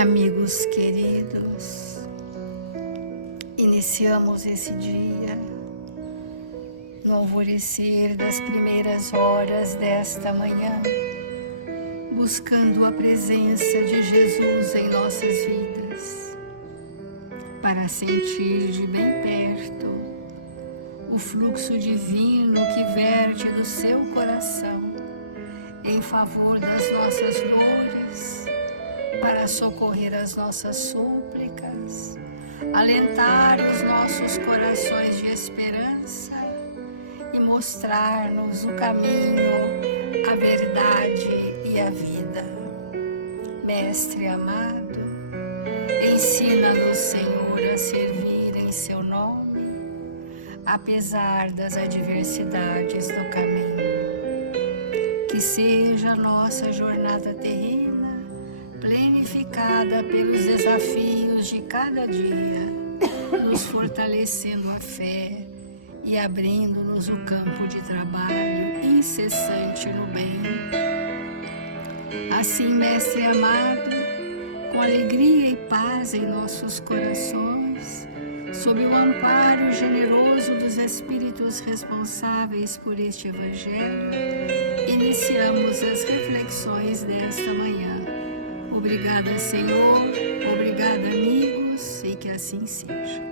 Amigos queridos, iniciamos esse dia no alvorecer das primeiras horas desta manhã, buscando a presença de Jesus em nossas vidas, para sentir de bem perto o fluxo divino que verte do seu coração em favor das nossas dores, para socorrer as nossas súplicas, alentar os nossos corações de esperança e mostrar-nos o caminho, a verdade e a vida. Mestre amado, ensina-nos, Senhor, a servir em seu nome, apesar das adversidades do caminho. Que seja a nossa jornada terrena planificada pelos desafios de cada dia, nos fortalecendo a fé e abrindo-nos o campo de trabalho incessante no bem. Assim, Mestre amado, com alegria e paz em nossos corações, sob o amparo generoso dos Espíritos responsáveis por este Evangelho, iniciamos as reflexões desta manhã. Obrigada, Senhor, obrigada, amigos, e que assim seja.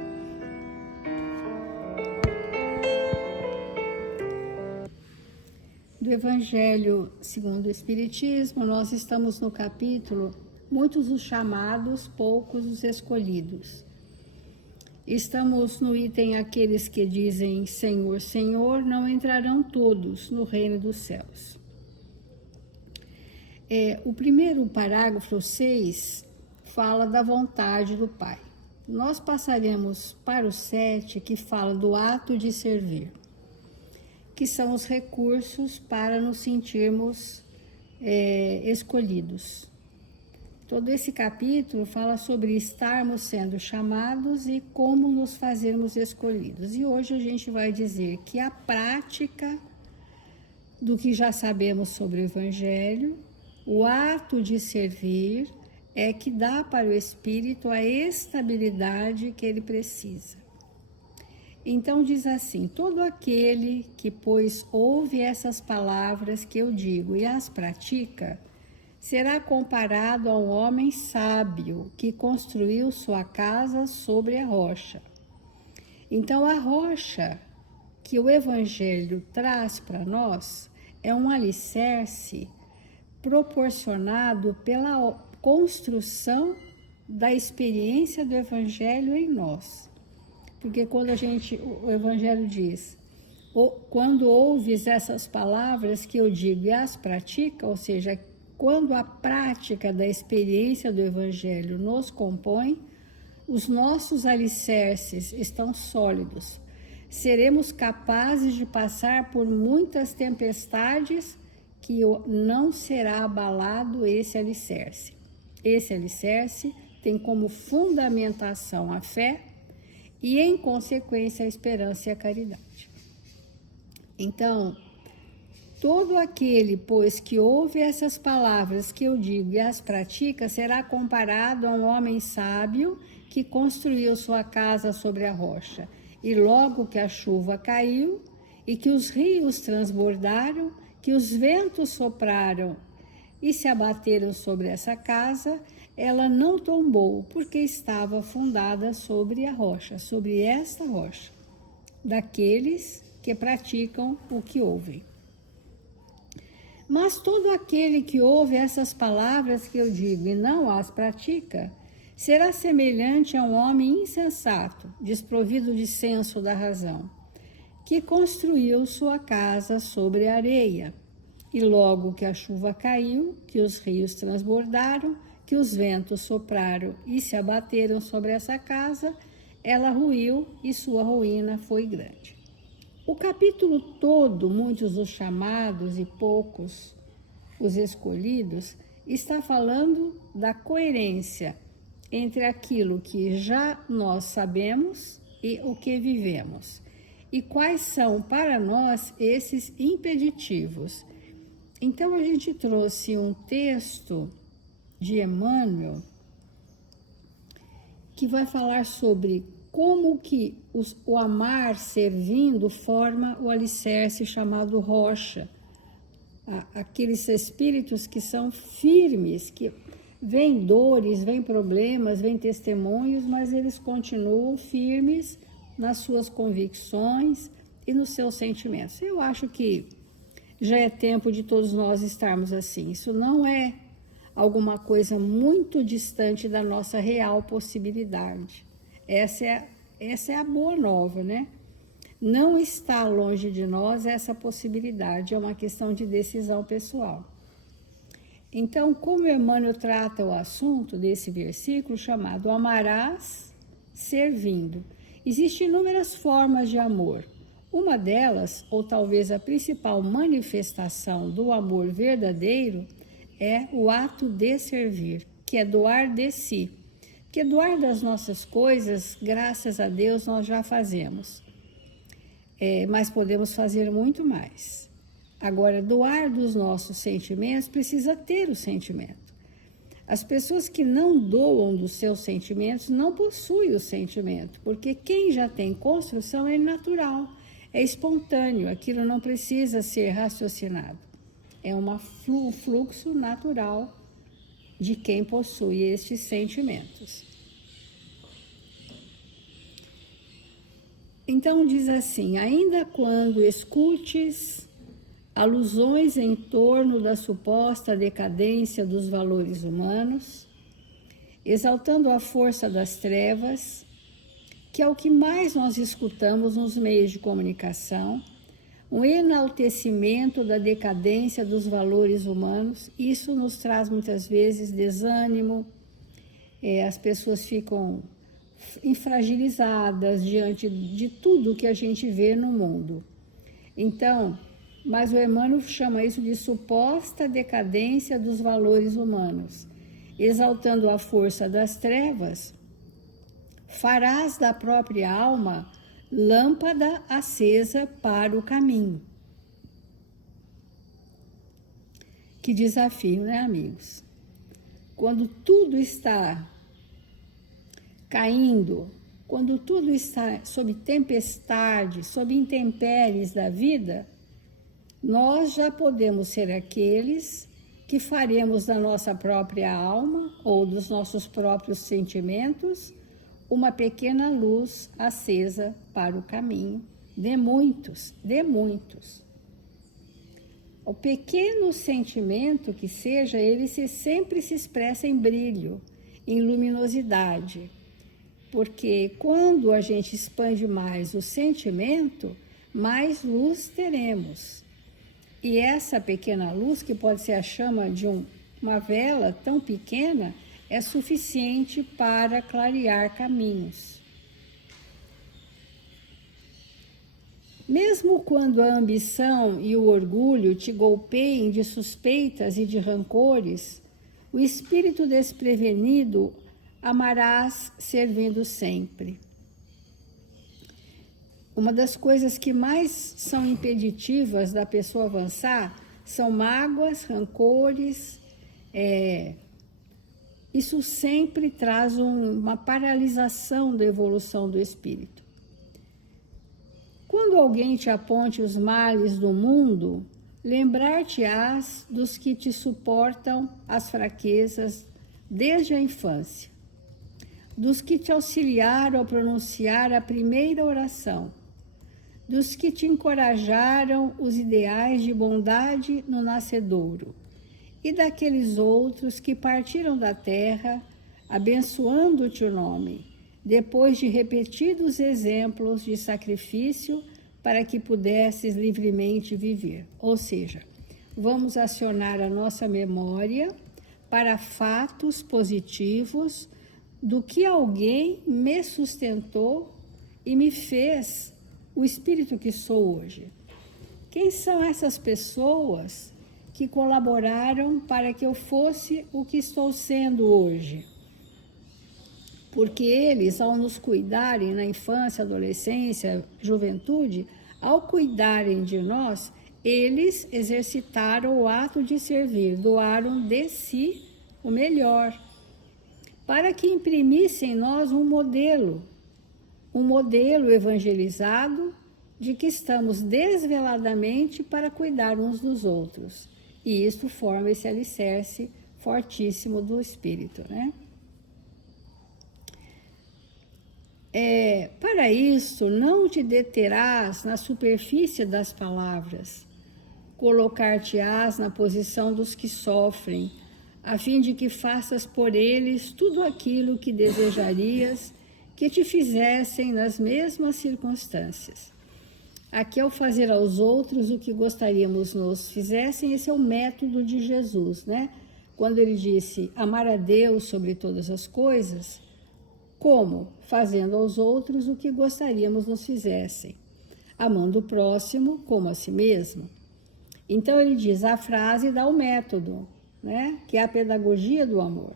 Do Evangelho segundo o Espiritismo, nós estamos no capítulo Muitos os chamados, poucos os escolhidos. Estamos no item Aqueles que dizem Senhor, Senhor, não entrarão todos no reino dos céus. O primeiro parágrafo 6 fala da vontade do Pai. Nós passaremos para o 7, que fala do ato de servir, que são os recursos para nos sentirmos escolhidos. Todo esse capítulo fala sobre estarmos sendo chamados e como nos fazermos escolhidos. E hoje a gente vai dizer que a prática do que já sabemos sobre o Evangelho, o ato de servir, é que dá para o espírito a estabilidade que ele precisa. Então diz assim: todo aquele que, pois, ouve essas palavras que eu digo e as pratica, será comparado a um homem sábio que construiu sua casa sobre a rocha. Então a rocha que o Evangelho traz para nós é um alicerce proporcionado pela construção da experiência do Evangelho em nós. Porque quando o Evangelho diz, quando ouves essas palavras que eu digo e as pratica, ou seja, quando a prática da experiência do Evangelho nos compõe, os nossos alicerces estão sólidos. Seremos capazes de passar por muitas tempestades que não será abalado esse alicerce. Esse alicerce tem como fundamentação a fé e, em consequência, a esperança e a caridade. Então, todo aquele, pois, que ouve essas palavras que eu digo e as pratica, será comparado a um homem sábio que construiu sua casa sobre a rocha. E logo que a chuva caiu e que os rios transbordaram, que os ventos sopraram e se abateram sobre essa casa, ela não tombou, porque estava fundada sobre a rocha, sobre esta rocha, daqueles que praticam o que ouvem. Mas todo aquele que ouve essas palavras que eu digo e não as pratica, será semelhante a um homem insensato, desprovido de senso da razão, que construiu sua casa sobre a areia. E logo que a chuva caiu, que os rios transbordaram, que os ventos sopraram e se abateram sobre essa casa, ela ruiu e sua ruína foi grande. O capítulo todo, muitos os chamados e poucos os escolhidos, está falando da coerência entre aquilo que já nós sabemos e o que vivemos. E quais são para nós esses impeditivos? Então a gente trouxe um texto de Emmanuel, que vai falar sobre como que o amar servindo forma o alicerce chamado rocha. Aqueles espíritos que são firmes, que vêm dores, vêm problemas, vêm testemunhos, mas eles continuam firmes nas suas convicções e nos seus sentimentos. Eu acho que já é tempo de todos nós estarmos assim. Isso não é alguma coisa muito distante da nossa real possibilidade. Essa é a boa nova, né? Não está longe de nós essa possibilidade, é uma questão de decisão pessoal. Então, como Emmanuel trata o assunto desse versículo chamado amarás servindo, existem inúmeras formas de amor. Uma delas, ou talvez a principal manifestação do amor verdadeiro, é o ato de servir, que é doar de si. Porque doar das nossas coisas, graças a Deus, nós já fazemos. Mas podemos fazer muito mais. Agora, doar dos nossos sentimentos precisa ter o sentimento. As pessoas que não doam dos seus sentimentos não possuem o sentimento, porque quem já tem construção é natural, é espontâneo, aquilo não precisa ser raciocinado. É um fluxo natural de quem possui estes sentimentos. Então diz assim: ainda quando escutes alusões em torno da suposta decadência dos valores humanos, exaltando a força das trevas, que é o que mais nós escutamos nos meios de comunicação, um enaltecimento da decadência dos valores humanos, isso nos traz muitas vezes desânimo, as pessoas ficam infragilizadas diante de tudo que a gente vê no mundo. Então, mas o Emmanuel chama isso de suposta decadência dos valores humanos. Exaltando a força das trevas, farás da própria alma lâmpada acesa para o caminho. Que desafio, né, amigos? Quando tudo está caindo, quando tudo está sob tempestade, sob intempéries da vida, nós já podemos ser aqueles que faremos da nossa própria alma ou dos nossos próprios sentimentos uma pequena luz acesa para o caminho de muitos, de muitos. O pequeno sentimento que seja, ele sempre se expressa em brilho, em luminosidade, porque quando a gente expande mais o sentimento, mais luz teremos. E essa pequena luz, que pode ser a chama de uma vela tão pequena, é suficiente para clarear caminhos. Mesmo quando a ambição e o orgulho te golpeiem de suspeitas e de rancores, o espírito desprevenido amarás servindo sempre. Uma das coisas que mais são impeditivas da pessoa avançar são mágoas, rancores. Isso sempre traz uma paralisação da evolução do espírito. Quando alguém te aponte os males do mundo, lembrar-te-ás dos que te suportam as fraquezas desde a infância, dos que te auxiliaram a pronunciar a primeira oração, dos que te encorajaram os ideais de bondade no nascedouro, e daqueles outros que partiram da terra, abençoando-te o nome, depois de repetidos exemplos de sacrifício para que pudesses livremente viver. Ou seja, vamos acionar a nossa memória para fatos positivos do que alguém me sustentou e me fez o espírito que sou hoje. Quem são essas pessoas que colaboraram para que eu fosse o que estou sendo hoje? Porque eles, ao nos cuidarem na infância, adolescência, juventude, ao cuidarem de nós, eles exercitaram o ato de servir, doaram de si o melhor, para que imprimisse em nós um modelo evangelizado de que estamos desveladamente para cuidar uns dos outros. E isto forma esse alicerce fortíssimo do Espírito, né? Para isso, não te deterás na superfície das palavras, colocar-te-ás na posição dos que sofrem, a fim de que faças por eles tudo aquilo que desejarias que te fizessem nas mesmas circunstâncias. Aqui, ao fazer aos outros o que gostaríamos nos fizessem, esse é o método de Jesus, né? Quando ele disse amar a Deus sobre todas as coisas, como? Fazendo aos outros o que gostaríamos nos fizessem, amando o próximo como a si mesmo. Então ele diz a frase e dá o método, né? Que é a pedagogia do amor.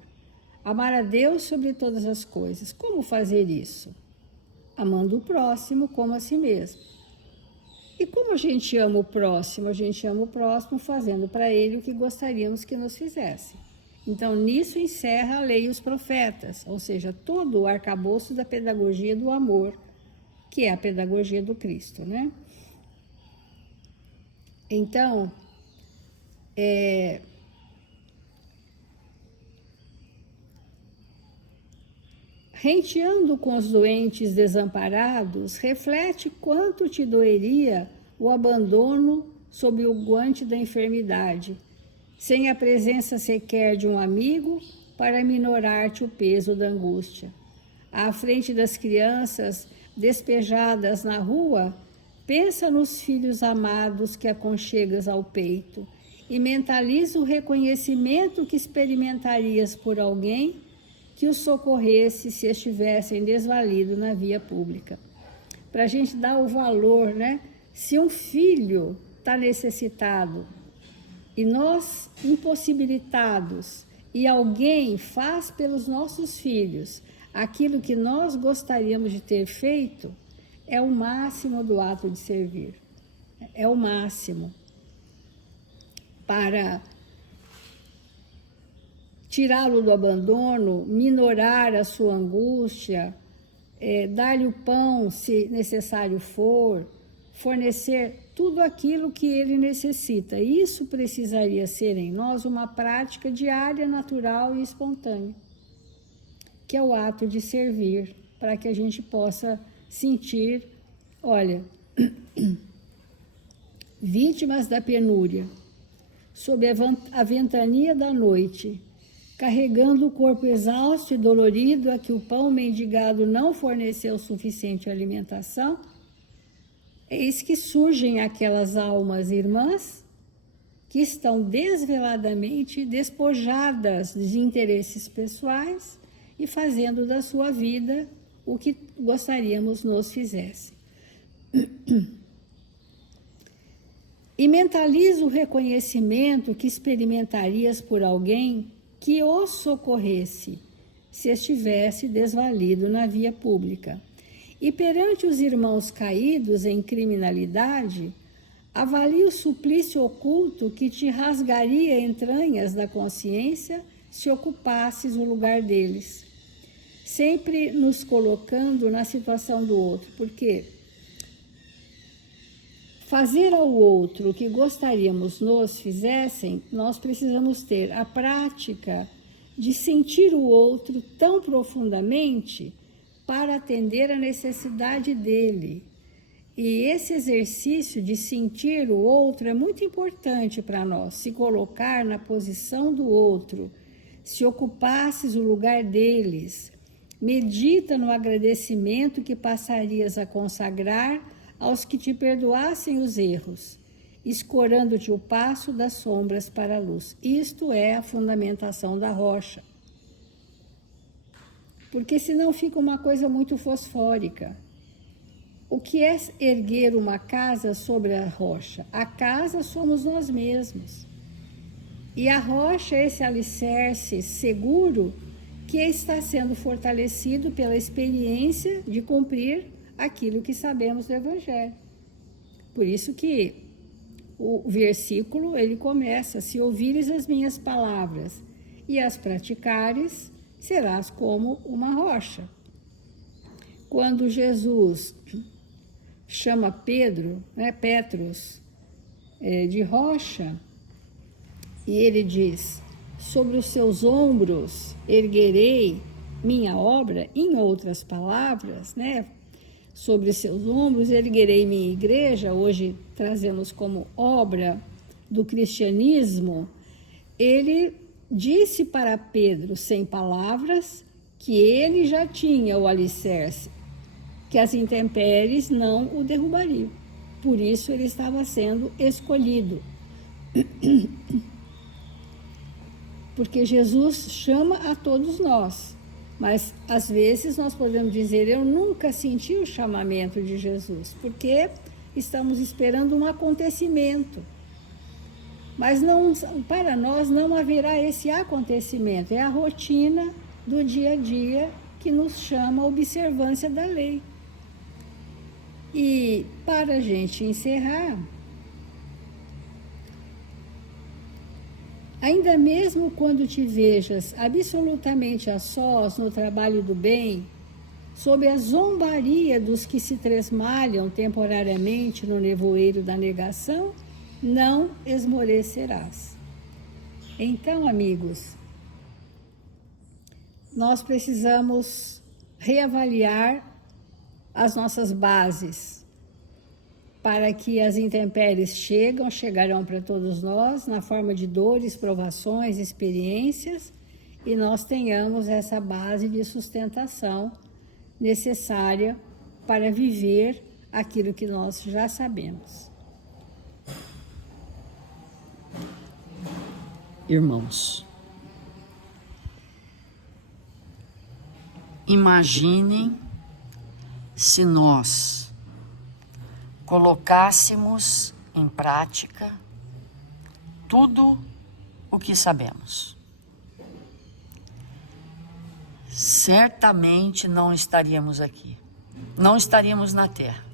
Amar a Deus sobre todas as coisas. Como fazer isso? Amando o próximo como a si mesmo. E como a gente ama o próximo? A gente ama o próximo fazendo para ele o que gostaríamos que nos fizesse. Então, nisso encerra a lei e os profetas, ou seja, todo o arcabouço da pedagogia do amor, que é a pedagogia do Cristo, né? Então, renteando com os doentes desamparados, reflete quanto te doeria o abandono sob o guante da enfermidade, sem a presença sequer de um amigo para minorar-te o peso da angústia. À frente das crianças despejadas na rua, pensa nos filhos amados que aconchegas ao peito e mentaliza o reconhecimento que experimentarias por alguém que os socorresse se estivessem desvalidos na via pública. Para a gente dar o valor, né? Se um filho está necessitado e nós impossibilitados, e alguém faz pelos nossos filhos aquilo que nós gostaríamos de ter feito, é o máximo do ato de servir. É o máximo. Para tirá-lo do abandono, minorar a sua angústia, dar-lhe o pão, se necessário for, fornecer tudo aquilo que ele necessita. Isso precisaria ser em nós uma prática diária, natural e espontânea, que é o ato de servir, para que a gente possa sentir, olha, vítimas da penúria, sob a ventania da noite, carregando o corpo exausto e dolorido a que o pão mendigado não forneceu suficiente alimentação, eis que surgem aquelas almas irmãs que estão desveladamente despojadas de interesses pessoais e fazendo da sua vida o que gostaríamos nos fizesse. E mentaliza o reconhecimento que experimentarias por alguém que o socorresse se estivesse desvalido na via pública. E perante os irmãos caídos em criminalidade, avalie o suplício oculto que te rasgaria entranhas da consciência se ocupasses o lugar deles, sempre nos colocando na situação do outro, porque fazer ao outro o que gostaríamos nos fizessem, nós precisamos ter a prática de sentir o outro tão profundamente para atender a necessidade dele. E esse exercício de sentir o outro é muito importante para nós, se colocar na posição do outro, se ocupasses o lugar deles, medita no agradecimento que passarias a consagrar aos que te perdoassem os erros, escorando-te o passo das sombras para a luz. Isto é a fundamentação da rocha. Porque senão fica uma coisa muito fosfórica. O que é erguer uma casa sobre a rocha? A casa somos nós mesmos. E a rocha é esse alicerce seguro que está sendo fortalecido pela experiência de cumprir aquilo que sabemos do Evangelho. Por isso que o versículo, ele começa: se ouvires as minhas palavras e as praticares, serás como uma rocha. Quando Jesus chama Pedro, Petros, de rocha, e ele diz: sobre os seus ombros erguerei minha obra, em outras palavras, sobre os seus ombros erguerei minha igreja, hoje trazemos como obra do cristianismo. Ele disse para Pedro, sem palavras, que ele já tinha o alicerce, que as intempéries não o derrubariam. Por isso ele estava sendo escolhido. Porque Jesus chama a todos nós, mas às vezes nós podemos dizer: eu nunca senti o chamamento de Jesus, porque estamos esperando um acontecimento. Mas não, para nós não haverá esse acontecimento, é a rotina do dia a dia que nos chama a observância da lei. E para a gente encerrar, ainda mesmo quando te vejas absolutamente a sós no trabalho do bem, sob a zombaria dos que se tresmalham temporariamente no nevoeiro da negação, não esmorecerás. Então, amigos, nós precisamos reavaliar as nossas bases, para que as intempéries chegarão para todos nós, na forma de dores, provações, experiências, e nós tenhamos essa base de sustentação necessária para viver aquilo que nós já sabemos. Irmãos, imaginem se nós colocássemos em prática tudo o que sabemos. Certamente não estaríamos aqui, não estaríamos na Terra.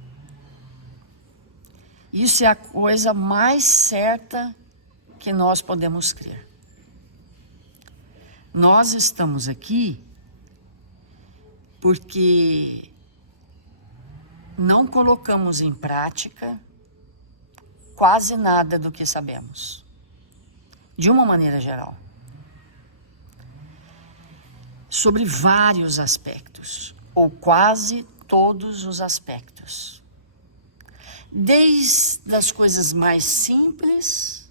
Isso é a coisa mais certa que nós podemos crer. Nós estamos aqui porque não colocamos em prática quase nada do que sabemos, de uma maneira geral, sobre vários aspectos, ou quase todos os aspectos, desde as coisas mais simples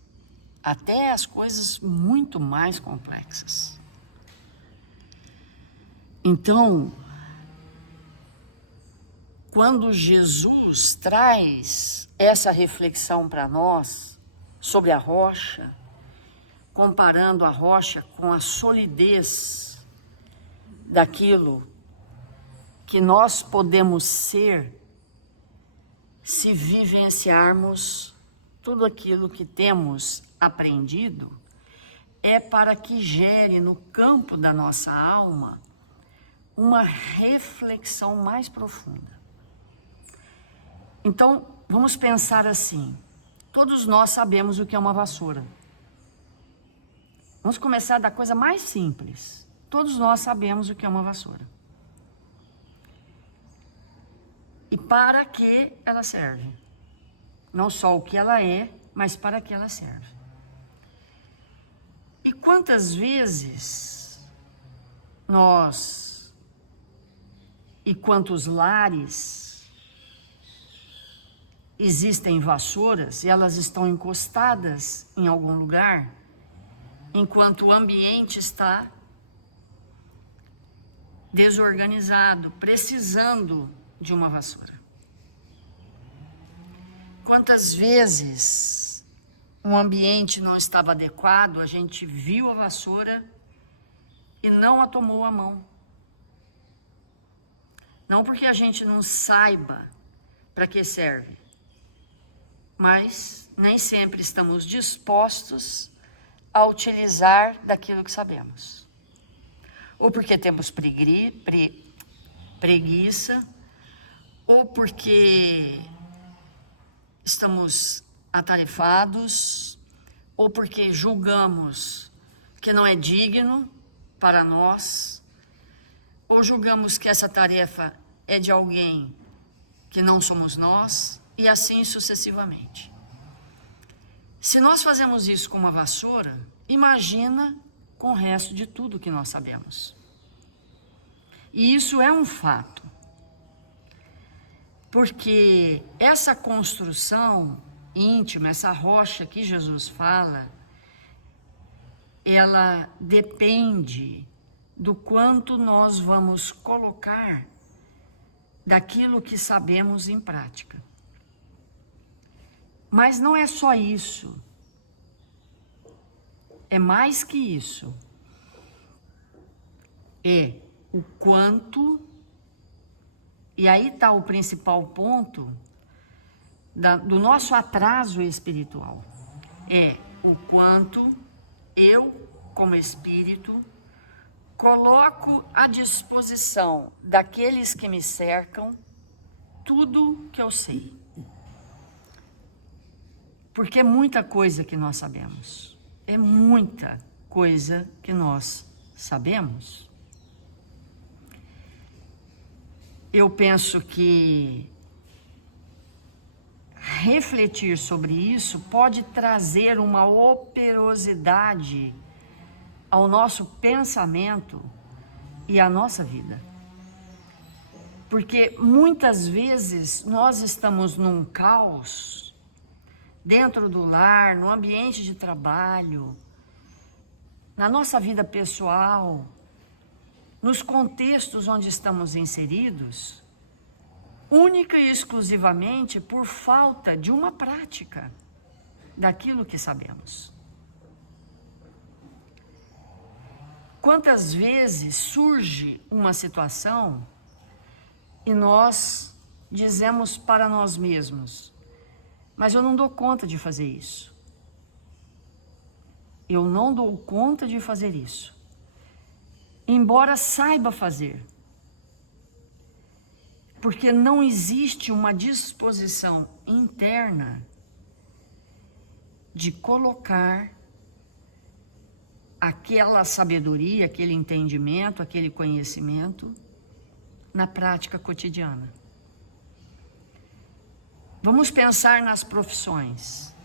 até as coisas muito mais complexas. Então, quando Jesus traz essa reflexão para nós sobre a rocha, comparando a rocha com a solidez daquilo que nós podemos ser se vivenciarmos tudo aquilo que temos aprendido, é para que gere no campo da nossa alma uma reflexão mais profunda. Então, vamos pensar assim: todos nós sabemos o que é uma vassoura. Vamos começar da coisa mais simples. Todos nós sabemos o que é uma vassoura. E para que ela serve? Não só o que ela é, mas para que ela serve. E quantas vezes nós, e quantos lares, existem vassouras e elas estão encostadas em algum lugar, enquanto o ambiente está desorganizado, precisando de uma vassoura. Quantas vezes um ambiente não estava adequado, a gente viu a vassoura e não a tomou à mão. Não porque a gente não saiba para que serve, mas nem sempre estamos dispostos a utilizar daquilo que sabemos. Ou porque temos preguiça, ou porque estamos atarefados, ou porque julgamos que não é digno para nós, ou julgamos que essa tarefa é de alguém que não somos nós, e assim sucessivamente. Se nós fazemos isso com uma vassoura, imagina com o resto de tudo que nós sabemos. E isso é um fato, porque essa construção íntima, essa rocha que Jesus fala, ela depende do quanto nós vamos colocar daquilo que sabemos em prática. Mas não é só isso, é mais que isso. É o quanto, e aí está o principal ponto do nosso atraso espiritual, é o quanto eu, como espírito, coloco à disposição daqueles que me cercam tudo que eu sei. Porque é muita coisa que nós sabemos. É muita coisa que nós sabemos. Eu penso que refletir sobre isso pode trazer uma operosidade ao nosso pensamento e à nossa vida. Porque muitas vezes nós estamos num caos dentro do lar, no ambiente de trabalho, na nossa vida pessoal, nos contextos onde estamos inseridos, única e exclusivamente por falta de uma prática daquilo que sabemos. Quantas vezes surge uma situação e nós dizemos para nós mesmos: mas eu não dou conta de fazer isso. Eu não dou conta de fazer isso. Embora saiba fazer. Porque não existe uma disposição interna de colocar aquela sabedoria, aquele entendimento, aquele conhecimento na prática cotidiana. Vamos pensar nas profissões.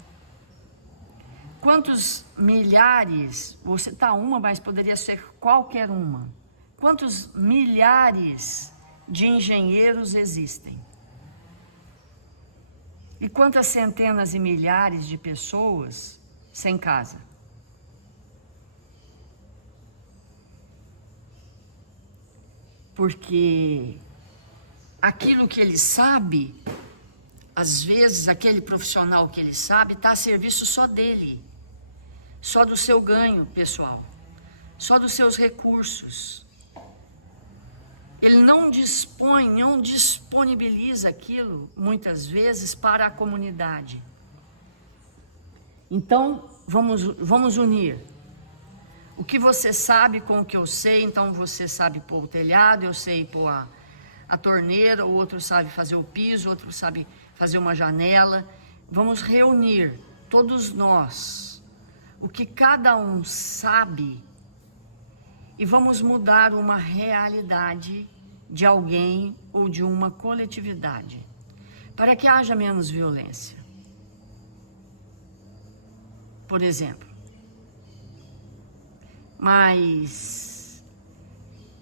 Quantos milhares, vou citar uma, mas poderia ser qualquer uma. Quantos milhares de engenheiros existem? E quantas centenas e milhares de pessoas sem casa? Porque aquilo que ele sabe, às vezes aquele profissional que ele sabe está a serviço só dele, só do seu ganho pessoal, só dos seus recursos. Ele não dispõe, não disponibiliza aquilo, muitas vezes, para a comunidade. Então, vamos unir o que você sabe com o que eu sei. Então, você sabe pôr o telhado, eu sei pôr a torneira, o outro sabe fazer o piso, o outro sabe fazer uma janela. Vamos reunir, todos nós, o que cada um sabe, e vamos mudar uma realidade de alguém ou de uma coletividade, para que haja menos violência. Por exemplo. Mas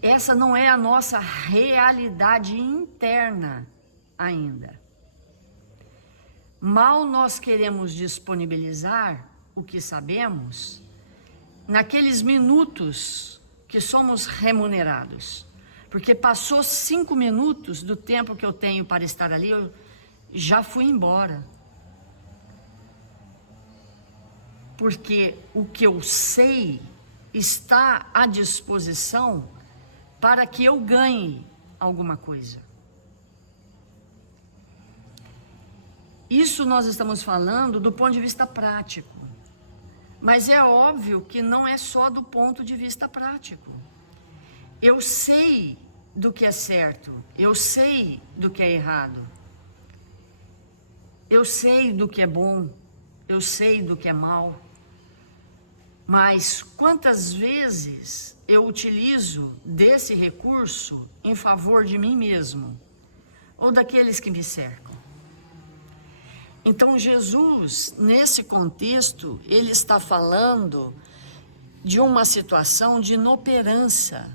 essa não é a nossa realidade interna ainda. Mal nós queremos disponibilizar o que sabemos naqueles minutos que somos remunerados. Porque passou 5 minutos do tempo que eu tenho para estar ali, eu já fui embora. Porque o que eu sei está à disposição para que eu ganhe alguma coisa. Isso nós estamos falando do ponto de vista prático. Mas é óbvio que não é só do ponto de vista prático. Eu sei do que é certo, eu sei do que é errado, eu sei do que é bom, eu sei do que é mal. Mas quantas vezes eu utilizo desse recurso em favor de mim mesmo ou daqueles que me cercam? Então Jesus, nesse contexto, ele está falando de uma situação de inoperância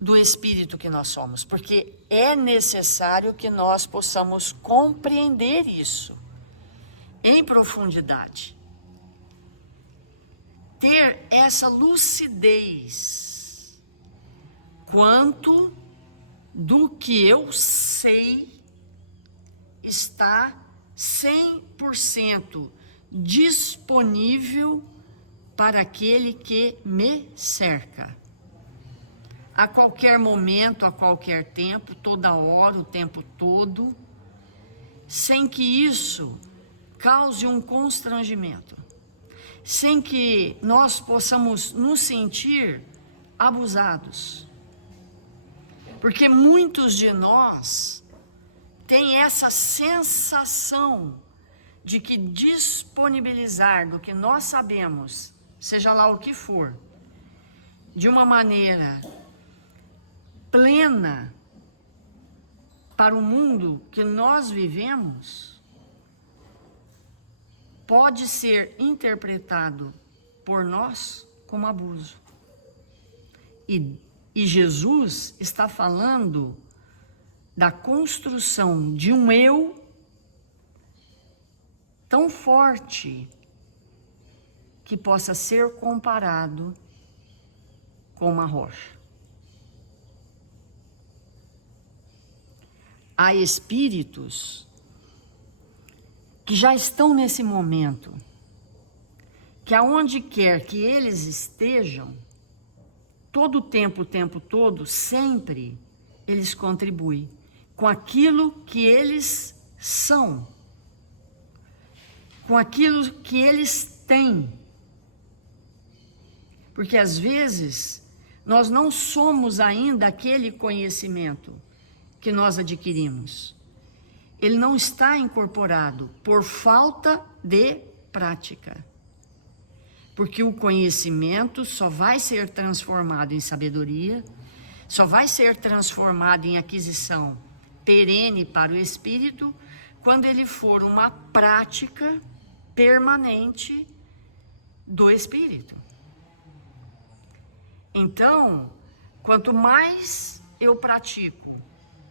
do espírito que nós somos, porque é necessário que nós possamos compreender isso em profundidade. Ter essa lucidez quanto do que eu sei está 100% disponível para aquele que me cerca. A qualquer momento, a qualquer tempo, toda hora, o tempo todo, sem que isso cause um constrangimento, sem que nós possamos nos sentir abusados. Porque muitos de nós têm essa sensação de que disponibilizar do que nós sabemos, seja lá o que for, de uma maneira plena para o mundo que nós vivemos, pode ser interpretado por nós como abuso. E Jesus está falando da construção de um eu tão forte que possa ser comparado com uma rocha. Há espíritos que já estão nesse momento, que aonde quer que eles estejam, todo o tempo todo, sempre, eles contribuem com aquilo que eles são, com aquilo que eles têm. Porque às vezes nós não somos ainda aquele conhecimento que nós adquirimos. Ele não está incorporado por falta de prática. Porque o conhecimento só vai ser transformado em sabedoria, só vai ser transformado em aquisição perene para o espírito, quando ele for uma prática permanente do espírito. Então, quanto mais eu pratico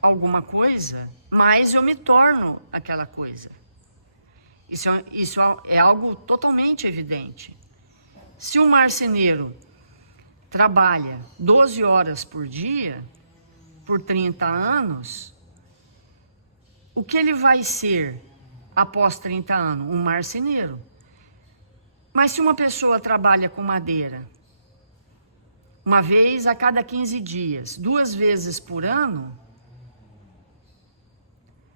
alguma coisa, mais eu me torno aquela coisa. Isso é algo totalmente evidente. Se um marceneiro trabalha 12 horas por dia, por 30 anos, o que ele vai ser após 30 anos? Um marceneiro. Mas se uma pessoa trabalha com madeira, uma vez a cada 15 dias, 2 vezes por ano,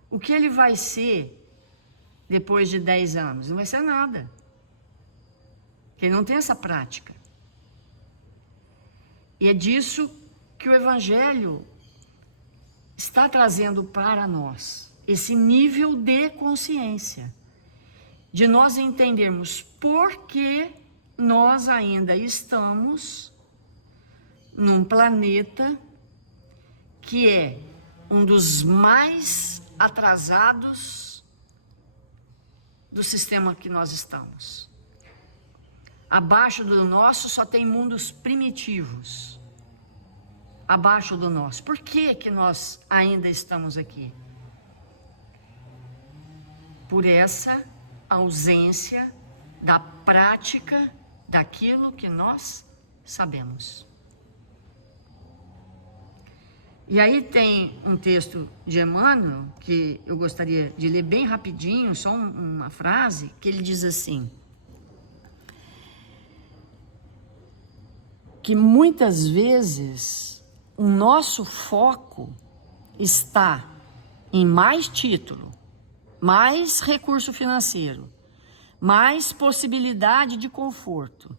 o que ele vai ser depois de 10 anos? Não vai ser nada. Porque ele não tem essa prática. E é disso que o Evangelho está trazendo para nós, esse nível de consciência, de nós entendermos por que nós ainda estamos num planeta que é um dos mais atrasados do sistema que nós estamos. Abaixo do nosso só tem mundos primitivos. Abaixo do nosso. Por que que nós ainda estamos aqui? Por essa ausência da prática daquilo que nós sabemos. E aí tem um texto de Emmanuel, que eu gostaria de ler bem rapidinho, só uma frase, que ele diz assim: que muitas vezes o nosso foco está em mais título, mais recurso financeiro, mais possibilidade de conforto,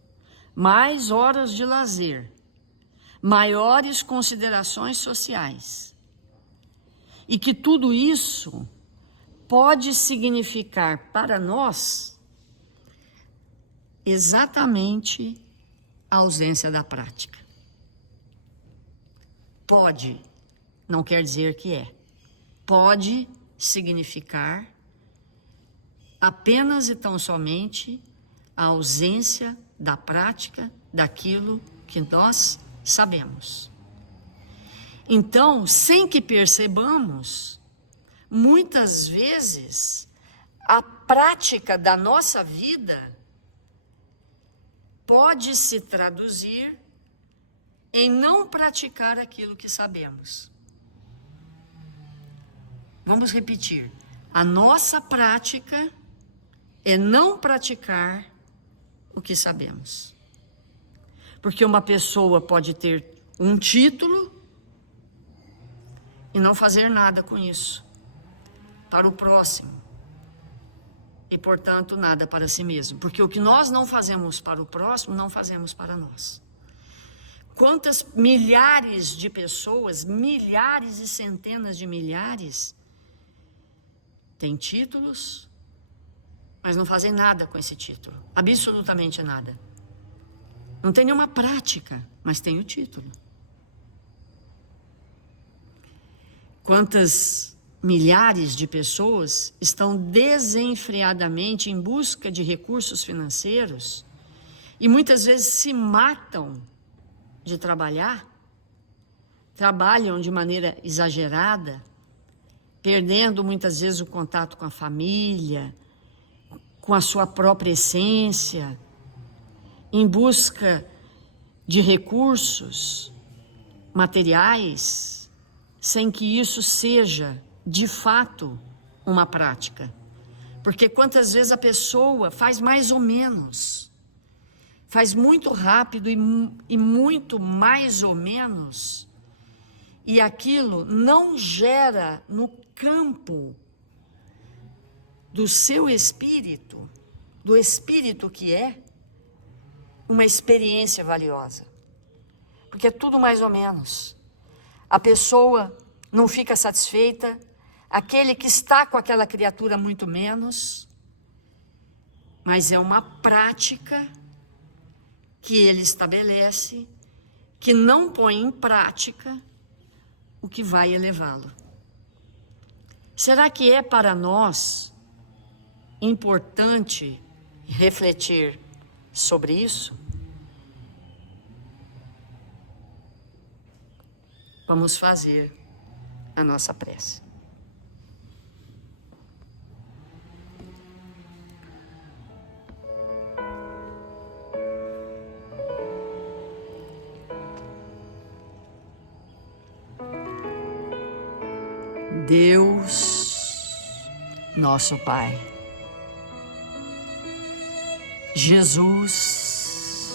mais horas de lazer, maiores considerações sociais. E que tudo isso pode significar para nós exatamente a ausência da prática. Pode, não quer dizer que é. Pode significar apenas e tão somente a ausência da prática daquilo que nós sabemos. Então, sem que percebamos, muitas vezes a prática da nossa vida pode se traduzir em não praticar aquilo que sabemos. Vamos repetir. A nossa prática é não praticar o que sabemos. Porque uma pessoa pode ter um título e não fazer nada com isso para o próximo. E, portanto, nada para si mesmo. Porque o que nós não fazemos para o próximo, não fazemos para nós. Quantas milhares de pessoas, milhares e centenas de milhares, têm títulos, mas não fazem nada com esse título. Absolutamente nada. Não tem nenhuma prática, mas tem o título. Quantas milhares de pessoas estão desenfreadamente em busca de recursos financeiros e muitas vezes se matam de trabalhar, trabalham de maneira exagerada, perdendo muitas vezes o contato com a família, com a sua própria essência, em busca de recursos materiais, sem que isso seja, de fato, uma prática. Porque quantas vezes a pessoa faz mais ou menos, faz muito rápido e muito mais ou menos, e aquilo não gera no campo do seu espírito, do espírito que é, uma experiência valiosa. Porque é tudo mais ou menos. A pessoa não fica satisfeita, aquele que está com aquela criatura muito menos, mas é uma prática que ele estabelece, que não põe em prática o que vai elevá-lo. Será que é para nós importante refletir sobre isso? Vamos fazer a nossa prece. Deus, nosso Pai, Jesus,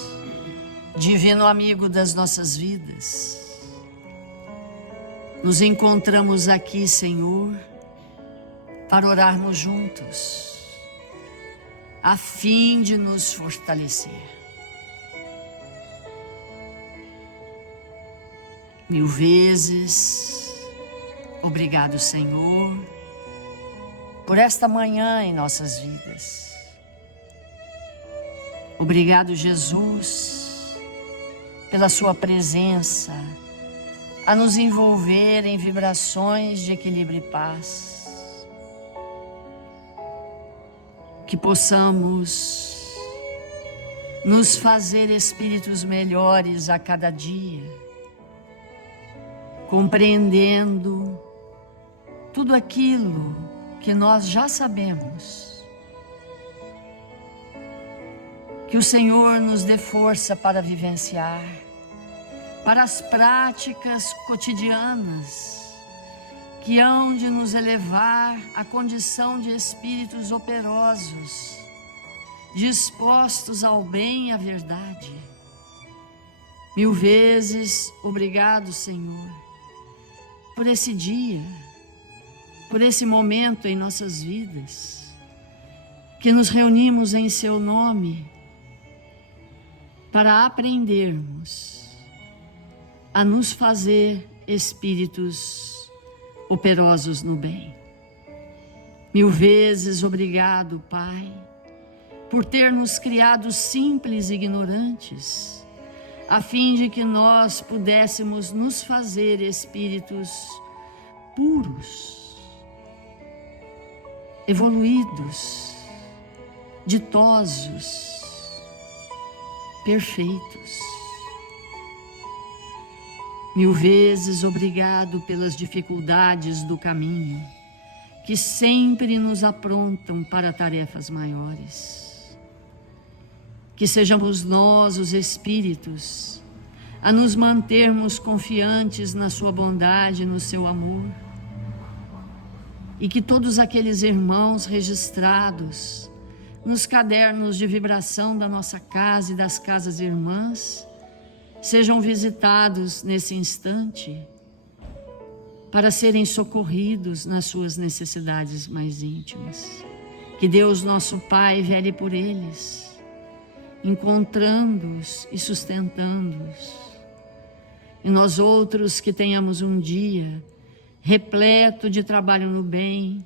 divino amigo das nossas vidas, nos encontramos aqui, Senhor, para orarmos juntos, a fim de nos fortalecer. Mil vezes, obrigado, Senhor, por esta manhã em nossas vidas. Obrigado, Jesus, pela sua presença, a nos envolver em vibrações de equilíbrio e paz. Que possamos nos fazer espíritos melhores a cada dia, compreendendo tudo aquilo que nós já sabemos. Que o Senhor nos dê força para vivenciar, para as práticas cotidianas que hão de nos elevar à condição de espíritos operosos, dispostos ao bem e à verdade. Mil vezes obrigado, Senhor, por esse dia, por esse momento em nossas vidas, que nos reunimos em Seu nome para aprendermos a nos fazer espíritos operosos no bem. Mil vezes obrigado, Pai, por ter nos criado simples e ignorantes, a fim de que nós pudéssemos nos fazer espíritos puros, evoluídos, ditosos, perfeitos. Mil vezes obrigado pelas dificuldades do caminho, que sempre nos aprontam para tarefas maiores. Que sejamos nós, os espíritos, a nos mantermos confiantes na sua bondade e no seu amor. E que todos aqueles irmãos registrados nos cadernos de vibração da nossa casa e das casas irmãs sejam visitados nesse instante para serem socorridos nas suas necessidades mais íntimas. Que Deus, nosso Pai, vele por eles, encontrando-os e sustentando-os. E nós outros que tenhamos um dia repleto de trabalho no bem,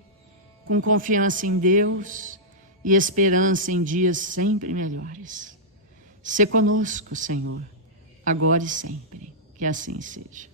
com confiança em Deus e esperança em dias sempre melhores. Sê conosco, Senhor, agora e sempre. Que assim seja.